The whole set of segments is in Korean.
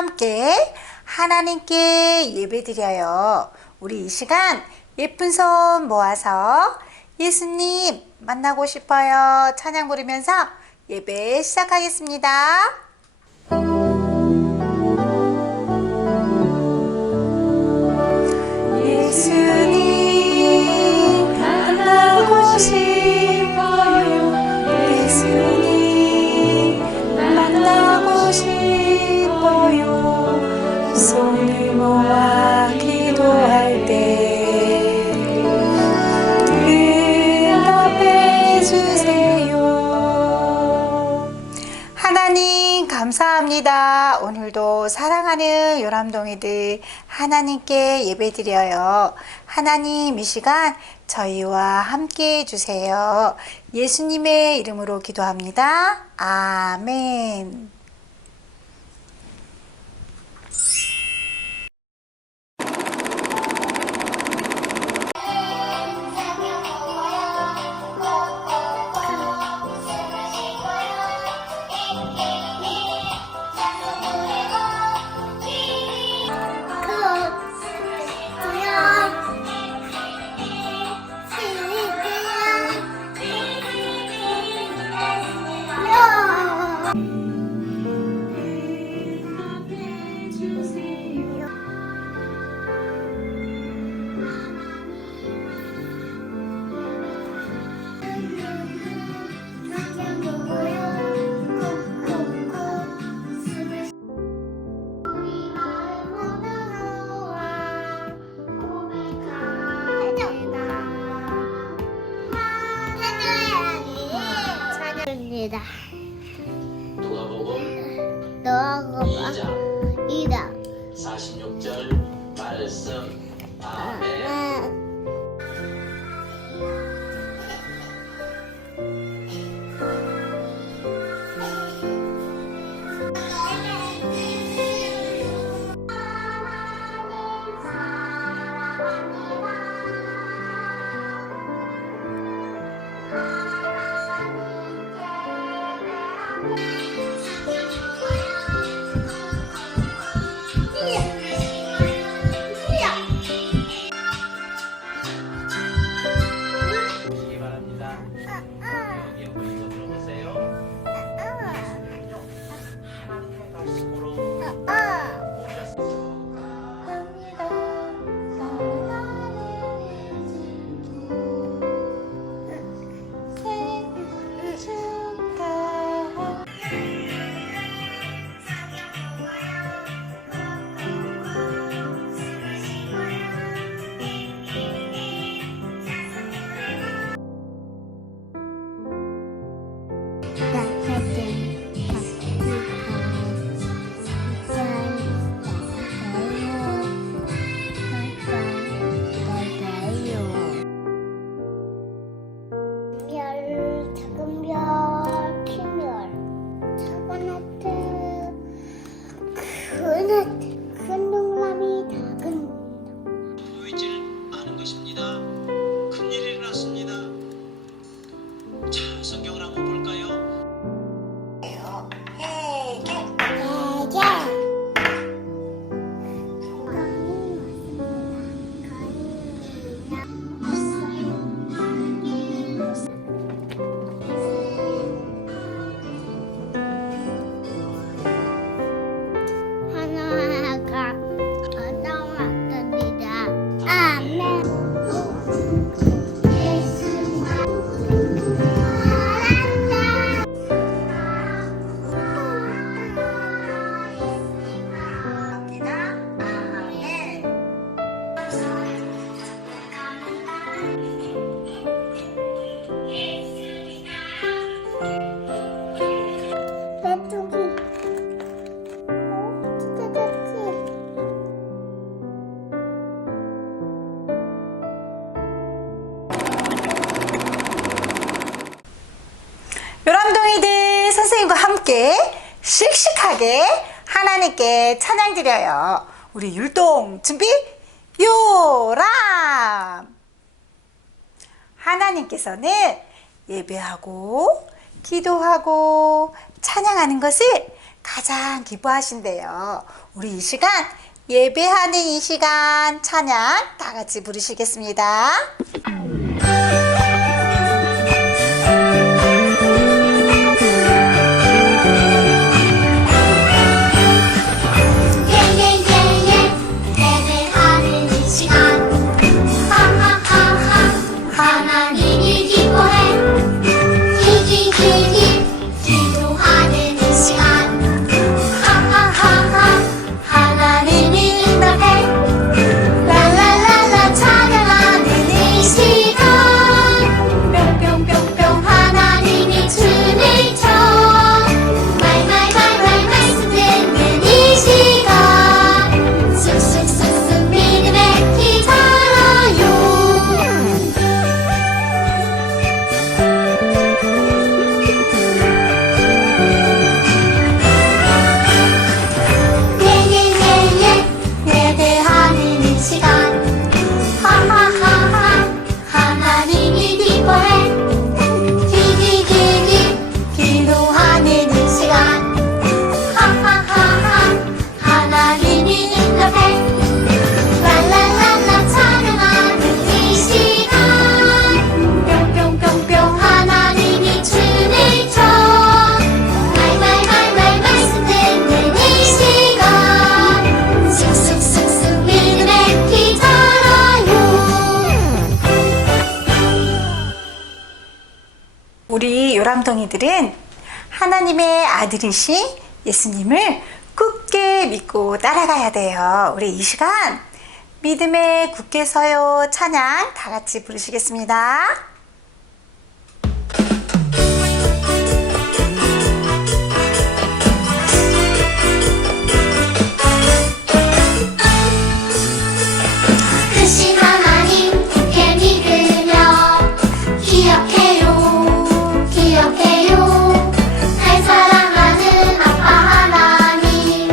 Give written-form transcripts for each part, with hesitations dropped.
함께 하나님께 예배드려요. 우리 이 시간 예쁜 손 모아서 예수님 만나고 싶어요. 찬양 부르면서 예배 시작하겠습니다. 예수님 만나고 싶어요. 예수님 만나고 싶어요. 손을 모아 기도할 때 응답해 주세요. 하나님 감사합니다. 오늘도 사랑하는 요람동이들 하나님께 예배드려요. 하나님 이 시간 저희와 함께 해주세요. 예수님의 이름으로 기도합니다. 아멘. 누가복음 2장 46절 말씀. 아멘. 작은 별, 큰 별, 작은 하트, 큰 하트, 큰 동그라미, 작은 보이질 않은 것입니다. 큰일이 일어났습니다. 자, 성경을 한번 볼까요? 하나가 얻어왔습니다. 아멘. 요람동이들 선생님과 함께 씩씩하게 하나님께 찬양 드려요. 우리 율동 준비 요람. 하나님께서는 예배하고 기도하고 찬양하는 것을 가장 기뻐하신대요. 우리 이 시간 예배하는 이 시간 찬양 다 같이 부르시겠습니다. 예예예예 예배하는 이 시간 하하하하 하나님이 기뻐해 기기기기 기도하는 이 시간 하하하하 하나님이 응답해 랄랄랄라 찬양하는 이 시간 뿅뿅뿅뿅 하나님이 춤을 춰 말말말말 말씀 듣는 이 시간 쑥쑥쑥쑥 믿음의 키 자라요 예예예예 예배하는 이 시간 하하하하 하나님이 기뻐해 기기기기 기도하는 이 시간 하하하하 하나님이 응답해 랄랄랄라 찬양하는 이 시간 뿅뿅뿅뿅 하나님이 춤을 춰 말말말말 말씀 듣는 이 시간 쑥쑥쑥쑥 믿음의 키 자라요 우리 요람동이들은 하나님의 아들이신 예수님을 굳게 믿고 따라가야 돼요. 우리 이 시간 믿음에 굳게 서요 찬양 다 같이 부르시겠습니다. 크신 하나님 굳게 믿으며 기억해요 기억해요 날 사랑하는 아빠 하나님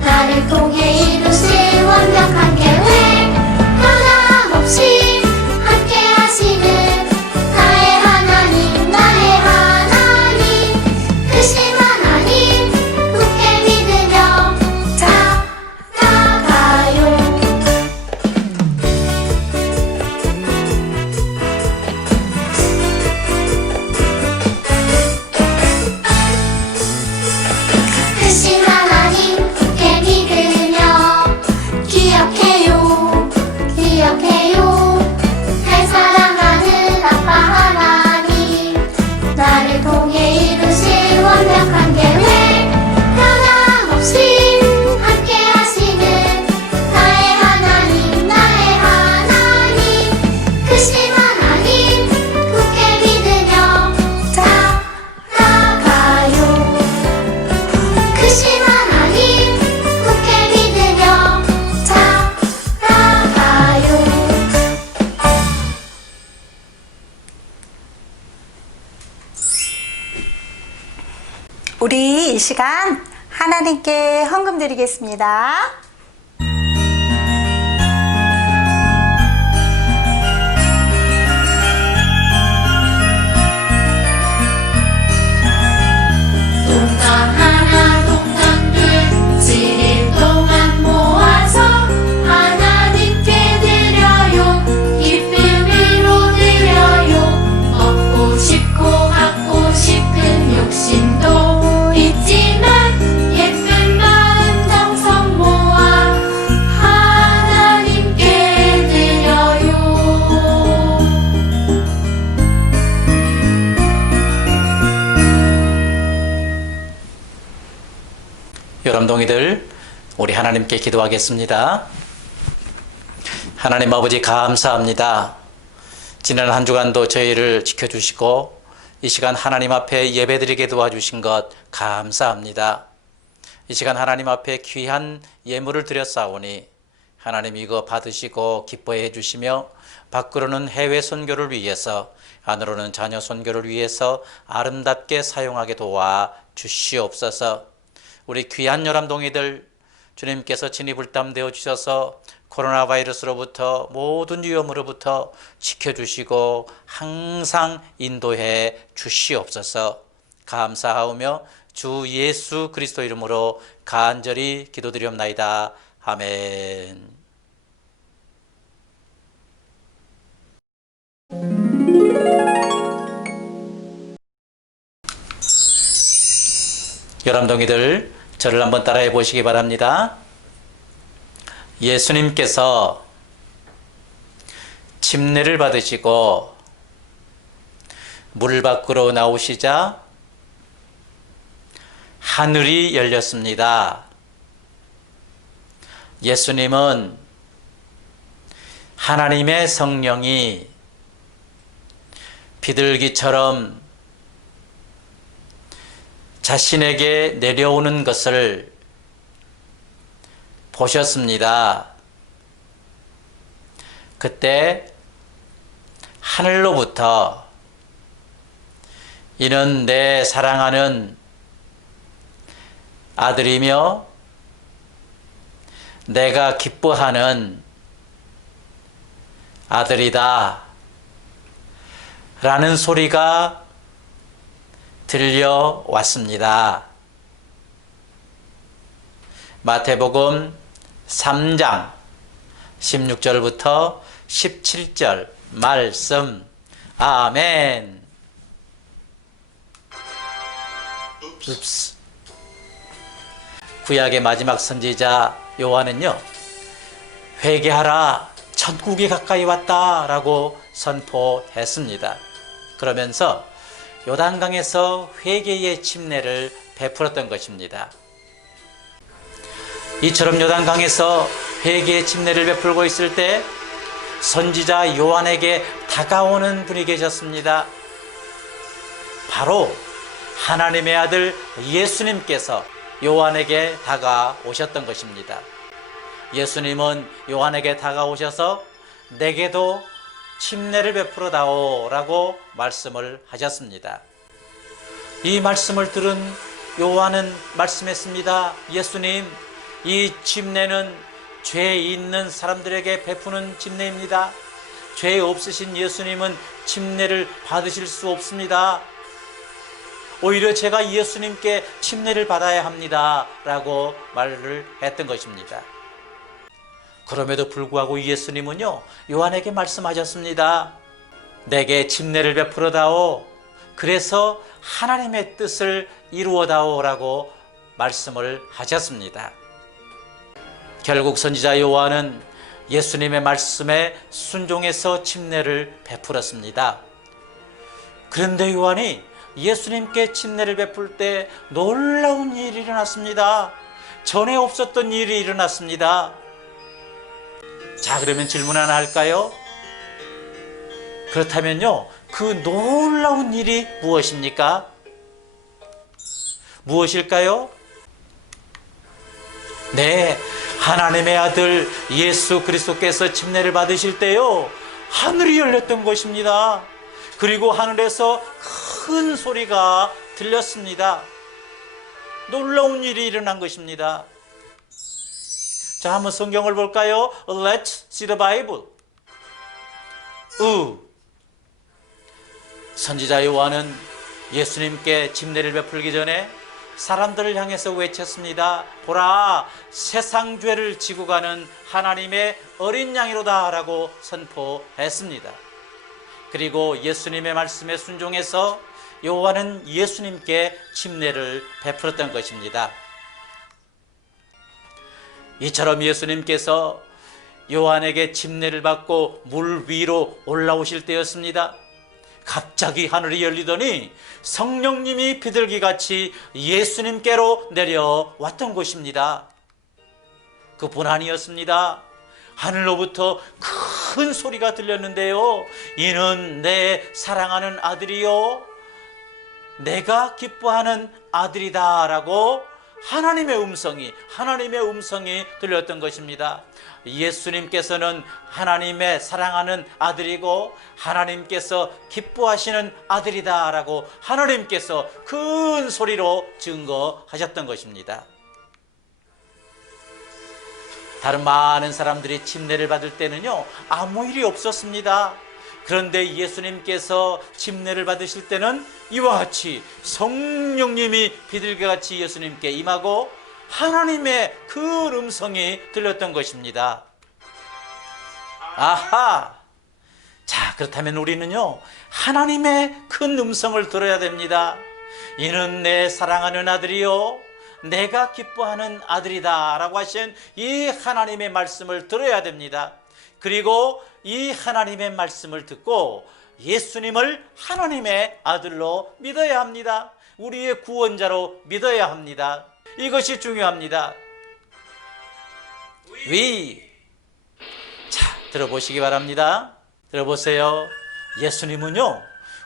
나를 통해 이루실 완벽한 계획 변함없이 함께 하시는 나의 하나님 크신 하나님 굳게 믿으며 나가요 크신 하나님 굳게 믿으며 기억해요 기억해요 날 사랑하는 아빠 하나님 나를 통해 이루실 완벽한 계획 변함없이 함께 하시는 나의 하나님 크신 하나님 굳게 믿으며 나가요 크신 하나님 굳게 믿으며 나가요 우리 이 시간 하나님께 헌금 드리겠습니다. 동전 하나 동전 둘 7일 동안 모아서 하나님께 드려요 기쁨으로 드려요 먹고 싶고 갖고 싶은 욕심도 있지만 예쁜 마음 정성 모아 하나님께 드려요 요람동이들, 우리 하나님께 기도하겠습니다. 하나님 아버지 감사합니다. 지난 한 주간도 저희를 지켜주시고 이 시간 하나님 앞에 예배드리게 도와주신 것 감사합니다. 이 시간 하나님 앞에 귀한 예물을 드렸사오니 하나님 이거 받으시고 기뻐해 주시며 밖으로는 해외 선교를 위해서 안으로는 자녀 선교를 위해서 아름답게 사용하게 도와 주시옵소서. 우리 귀한 요람동이들 주님께서 진이불담되어 주셔서 코로나 바이러스로부터 모든 위험으로부터 지켜주시고 항상 인도해 주시옵소서. 감사하오며 주 예수 그리스도 이름으로 간절히 기도드리옵나이다. 아멘. 여러분들 저를 한번 따라해 보시기 바랍니다. 예수님께서 침례를 받으시고 물 밖으로 나오시자 하늘이 열렸습니다. 예수님은 하나님의 성령이 비둘기처럼 자신에게 내려오는 것을 보셨습니다. 그때 하늘로부터 이는 내 사랑하는 아들이며 내가 기뻐하는 아들이다 라는 소리가 들려왔습니다. 마태복음 3장 16절부터 17절 말씀. 아멘. 구약의 마지막 선지자 요한은요, 회개하라, 천국이 가까이 왔다 라고 선포했습니다. 그러면서 요단강에서 회개의 침례를 베풀었던 것입니다. 이처럼 요단강에서 회개의 침례를 베풀고 있을 때 선지자 요한에게 다가오는 분이 계셨습니다. 바로 하나님의 아들 예수님께서 요한에게 다가오셨던 것입니다. 예수님은 요한에게 다가오셔서 내게도 침례를 베풀어 다오 라고 말씀을 하셨습니다. 이 말씀을 들은 요한은 말씀했습니다. 예수님, 이 침례는 죄 있는 사람들에게 베푸는 침례입니다. 죄 없으신 예수님은 침례를 받으실 수 없습니다. 오히려 제가 예수님께 침례를 받아야 합니다 라고 말을 했던 것입니다. 그럼에도 불구하고 예수님은요, 요한에게 말씀하셨습니다. 내게 침례를 베풀어 다오, 그래서 하나님의 뜻을 이루어 다오 라고 말씀을 하셨습니다. 결국 선지자 요한은 예수님의 말씀에 순종해서 침례를 베풀었습니다. 그런데 요한이 예수님께 침례를 베풀 때 놀라운 일이 일어났습니다. 전에 없었던 일이 일어났습니다. 자, 그러면 질문 하나 할까요? 그렇다면요, 그 놀라운 일이 무엇입니까? 무엇일까요? 네, 하나님의 아들 예수 그리스도께서 침례를 받으실 때요, 하늘이 열렸던 것입니다. 그리고 하늘에서 큰 소리가 들렸습니다. 놀라운 일이 일어난 것입니다. 자, 한번 성경을 볼까요? Let's see the Bible. 선지자 요한은 예수님께 침례를 베풀기 전에 사람들을 향해서 외쳤습니다. 보라, 세상 죄를 지고 가는 하나님의 어린 양이로다 라고 선포했습니다. 그리고 예수님의 말씀에 순종해서 요한은 예수님께 침례를 베풀었던 것입니다. 이처럼 예수님께서 요한에게 침례를 받고 물 위로 올라오실 때였습니다. 갑자기 하늘이 열리더니 성령님이 비둘기같이 예수님께로 내려왔던 것입니다. 그뿐 아니었습니다. 하늘로부터 큰 소리가 들렸는데요, 이는 내 사랑하는 아들이요 내가 기뻐하는 아들이다 라고 하나님의 음성이 들렸던 것입니다. 예수님께서는 하나님의 사랑하는 아들이고 하나님께서 기뻐하시는 아들이다 라고 하나님께서 큰 소리로 증거하셨던 것입니다. 다른 많은 사람들이 침례를 받을 때는요, 아무 일이 없었습니다. 그런데 예수님께서 침례를 받으실 때는 이와 같이 성령님이 비둘기같이 예수님께 임하고 하나님의 그 음성이 들렸던 것입니다. 아하! 자, 그렇다면 우리는요, 하나님의 큰 음성을 들어야 됩니다. 이는 내 사랑하는 아들이요 내가 기뻐하는 아들이다 라고 하신 이 하나님의 말씀을 들어야 됩니다. 그리고 이 하나님의 말씀을 듣고 예수님을 하나님의 아들로 믿어야 합니다. 우리의 구원자로 믿어야 합니다. 이것이 중요합니다. 자, 들어보시기 바랍니다. 들어보세요. 예수님은요,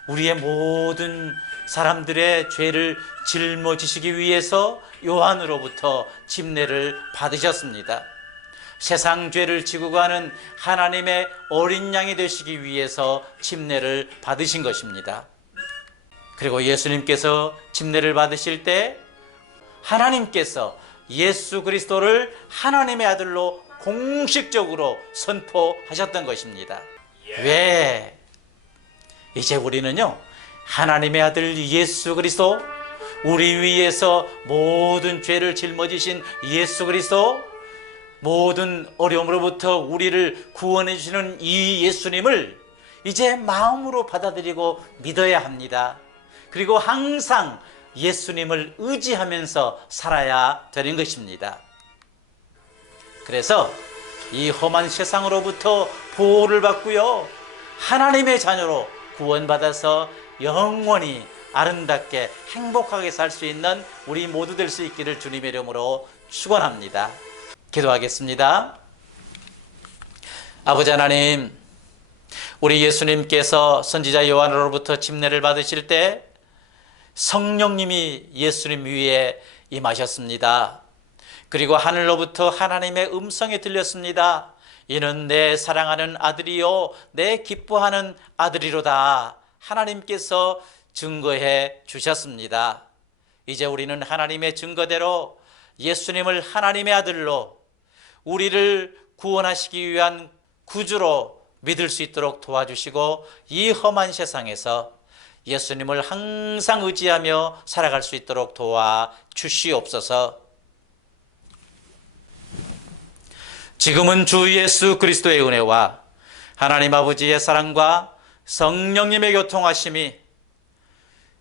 우리의 모든 사람들의 죄를 짊어지시기 위해서 요한으로부터 침례를 받으셨습니다. 세상 죄를 지고 가는 하나님의 어린 양이 되시기 위해서 침례를 받으신 것입니다. 그리고 예수님께서 침례를 받으실 때 하나님께서 예수 그리스도를 하나님의 아들로 공식적으로 선포하셨던 것입니다. 왜? 이제 우리는요, 하나님의 아들 예수 그리스도, 우리 위해서 모든 죄를 짊어지신 예수 그리스도, 모든 어려움으로부터 우리를 구원해 주시는 이 예수님을 이제 마음으로 받아들이고 믿어야 합니다. 그리고 항상 예수님을 의지하면서 살아야 되는 것입니다. 그래서 이 험한 세상으로부터 보호를 받고요, 하나님의 자녀로 구원받아서 영원히 아름답게 행복하게 살 수 있는 우리 모두 될 수 있기를 주님의 이름으로 축원합니다. 기도하겠습니다. 아버지 하나님, 우리 예수님께서 선지자 요한으로부터 침례를 받으실 때 성령님이 예수님 위에 임하셨습니다. 그리고 하늘로부터 하나님의 음성이 들렸습니다. 이는 내 사랑하는 아들이요 내 기뻐하는 아들이로다. 하나님께서 증거해 주셨습니다. 이제 우리는 하나님의 증거대로 예수님을 하나님의 아들로 우리를 구원하시기 위한 구주로 믿을 수 있도록 도와주시고 이 험한 세상에서 예수님을 항상 의지하며 살아갈 수 있도록 도와주시옵소서. 지금은 주 예수 그리스도의 은혜와 하나님 아버지의 사랑과 성령님의 교통하심이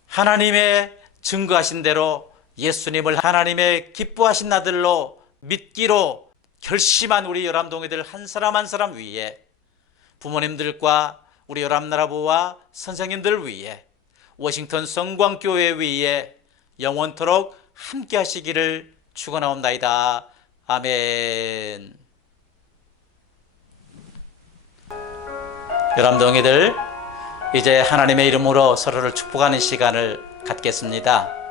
하나님의 증거하신 대로 예수님을 하나님의 기뻐하신 아들로 믿기로 결심한 우리 열암동이들 한 사람 한 사람 위에, 부모님들과 우리 열암나라부와 선생님들 위에, 워싱턴 성광교회 위에 영원토록 함께 하시기를 축원하옵나이다. 아멘. 열암동이들, 이제 하나님의 이름으로 서로를 축복하는 시간을 갖겠습니다.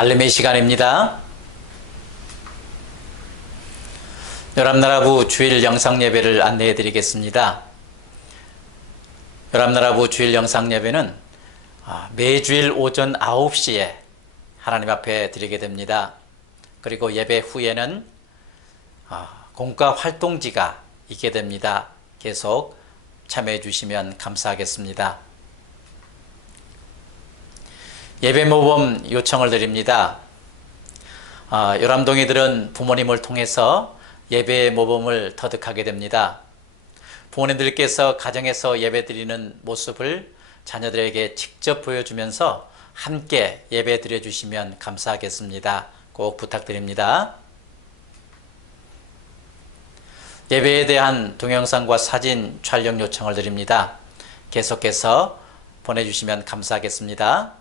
알림의 시간입니다. 열암나라부 주일 영상 예배를 안내해 드리겠습니다. 열암나라부 주일 영상 예배는 매주일 오전 9시에 하나님 앞에 드리게 됩니다. 그리고 예배 후에는 공과 활동지가 있게 됩니다. 계속 참여해 주시면 감사하겠습니다. 예배 모범 요청을 드립니다. 요람동이들은 부모님을 통해서 예배 모범을 터득하게 됩니다. 부모님들께서 가정에서 예배 드리는 모습을 자녀들에게 직접 보여주면서 함께 예배 드려 주시면 감사하겠습니다. 꼭 부탁드립니다. 예배에 대한 동영상과 사진 촬영 요청을 드립니다. 계속해서 보내주시면 감사하겠습니다.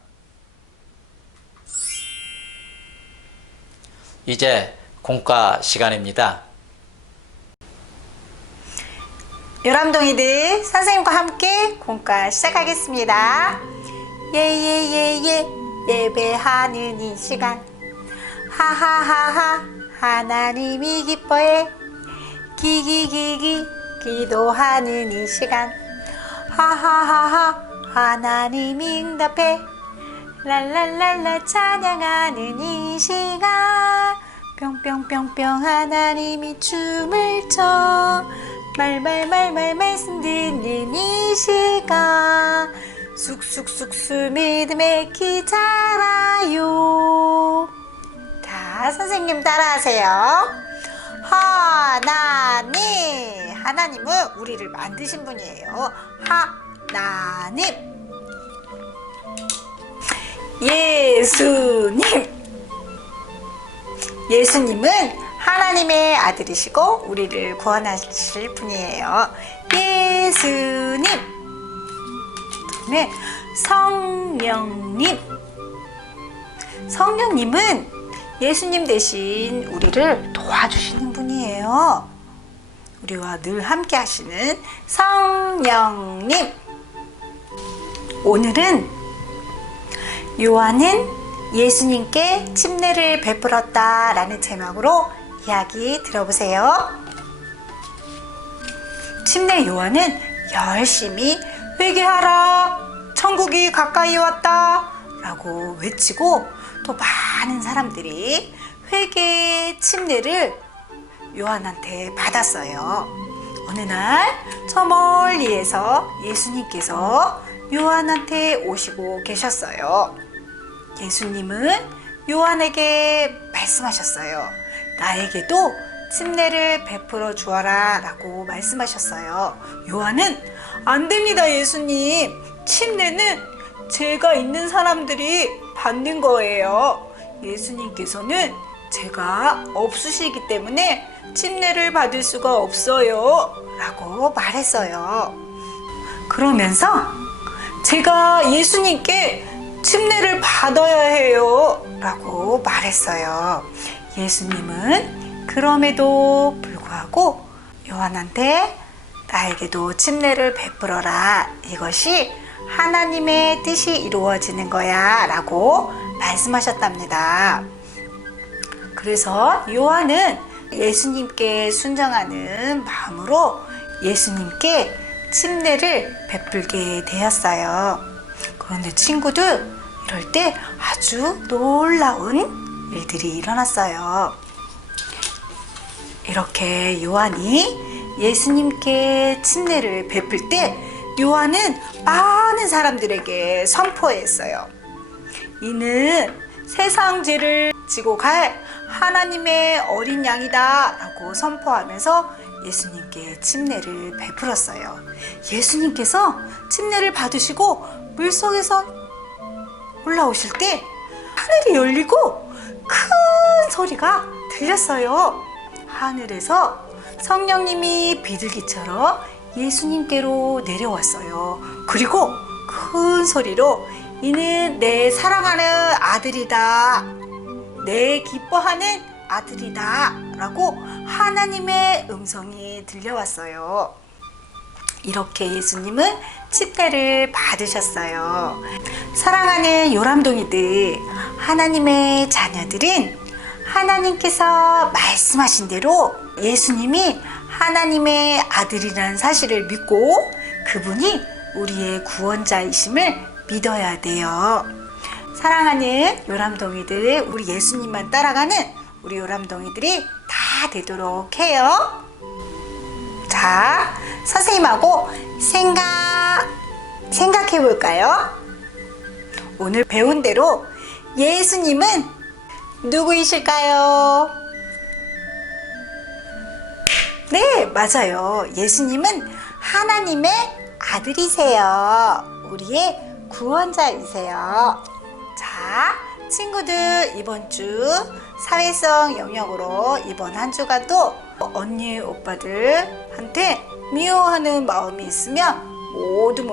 이제 공과 시간입니다. 요람동이들 선생님과 함께 공과 시작하겠습니다. 예예예예 예배하는 이 시간 하하하하 하나님이 기뻐해 기기기기 기도하는 이 시간 하하하하 하나님이 응답해 랄랄랄라 찬양하는 이 시간 뿅뿅뿅뿅 하나님이 춤을 춰 말말말말 말씀 듣는 이 시간 쑥쑥쑥쑥 믿음의 키 자라요. 자, 선생님 따라하세요. 하나님은 우리를 만드신 분이에요. 하나님. 예수님은 하나님의 아들이시고 우리를 구원하실 분이에요. 예수님. 네, 성령님은 예수님 대신 우리를 도와주시는 분이에요. 우리와 늘 함께 하시는 성령님. 오늘은 요한은 예수님께 침례를 베풀었다 라는 제목으로 이야기 들어보세요. 침례 요한은 열심히 회개하라, 천국이 가까이 왔다 라고 외치고 또 많은 사람들이 회개 침례를 요한한테 받았어요. 어느 날 저 멀리에서 예수님께서 요한한테 오시고 계셨어요. 예수님은 요한에게 말씀하셨어요. 나에게도 침례를 베풀어 주어라 라고 말씀하셨어요. 요한은 안 됩니다, 예수님. 침례는 죄가 있는 사람들이 받는 거예요. 예수님께서는 죄가 없으시기 때문에 침례를 받을 수가 없어요 라고 말했어요. 그러면서 제가 예수님께 침례를 받아야 해요 라고 말했어요. 예수님은 그럼에도 불구하고 요한한테 나에게도 침례를 베풀어라, 이것이 하나님의 뜻이 이루어지는 거야 라고 말씀하셨답니다. 그래서 요한은 예수님께 순종하는 마음으로 예수님께 침례를 베풀게 되었어요. 그런데 친구들, 이럴 때 아주 놀라운 일들이 일어났어요. 이렇게 요한이 예수님께 침례를 베풀 때 요한은 많은 사람들에게 선포했어요. 이는 세상 죄를 지고 갈 하나님의 어린 양이다 라고 선포하면서 예수님께 침례를 베풀었어요. 예수님께서 침례를 받으시고 물속에서 올라오실 때 하늘이 열리고 큰 소리가 들렸어요. 하늘에서 성령님이 비둘기처럼 예수님께로 내려왔어요. 그리고 큰 소리로 이는 내 사랑하는 아들이다, 내 기뻐하는 아들이다 라고 하나님의 음성이 들려왔어요. 이렇게 예수님은 침례를 받으셨어요. 사랑하는 요람동이들, 하나님의 자녀들은 하나님께서 말씀하신 대로 예수님이 하나님의 아들이라는 사실을 믿고 그분이 우리의 구원자이심을 믿어야 돼요. 사랑하는 요람동이들, 우리 예수님만 따라가는 우리 요람동이들이 다 되도록 해요. 자, 선생님하고 생각해 볼까요? 오늘 배운 대로 예수님은 누구이실까요? 네, 맞아요. 예수님은 하나님의 아들이세요. 우리의 구원자이세요. 자, 친구들, 이번 주 사회성 영역으로 이번 한 주가 또 언니 오빠들한테 미워하는 마음이 있으면 모두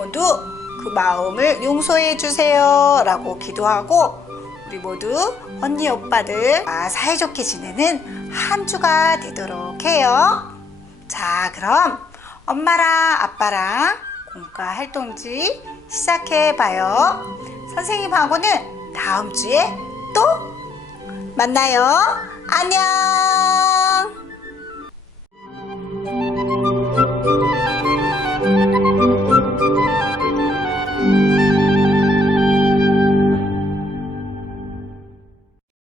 그 마음을 용서해 주세요 라고 기도하고, 우리 모두 언니 오빠들 사이좋게 지내는 한 주가 되도록 해요. 자, 그럼 엄마랑 아빠랑 공과 활동지 시작해 봐요. 선생님하고는 다음 주에 또 만나요. 안녕.